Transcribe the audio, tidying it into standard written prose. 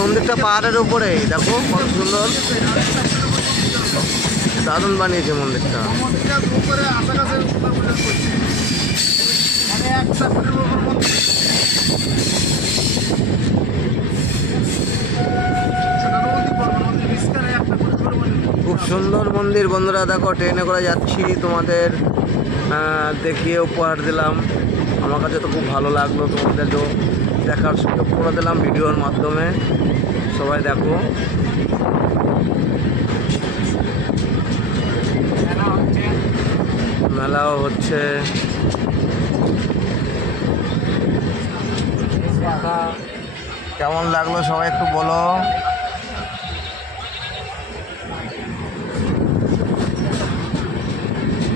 মন্দিরটা পাহাড়ের উপরে, দেখো কত সুন্দর, দারুণ বানিয়েছে মন্দিরটা। খুব সুন্দর মন্দির বন্ধুরা, দেখো ট্রেনে করে যাচ্ছি, তোমাদের দেখিয়ে উপহার দিলাম। আমার কাছে তো খুব ভালো লাগলো, তোমাদেরও দেখার সুযোগ করে দিলাম ভিডিওর মাধ্যমে। সবাই দেখো, মেলাও হচ্ছে। কেমন লাগলো সবাই একটু বলো।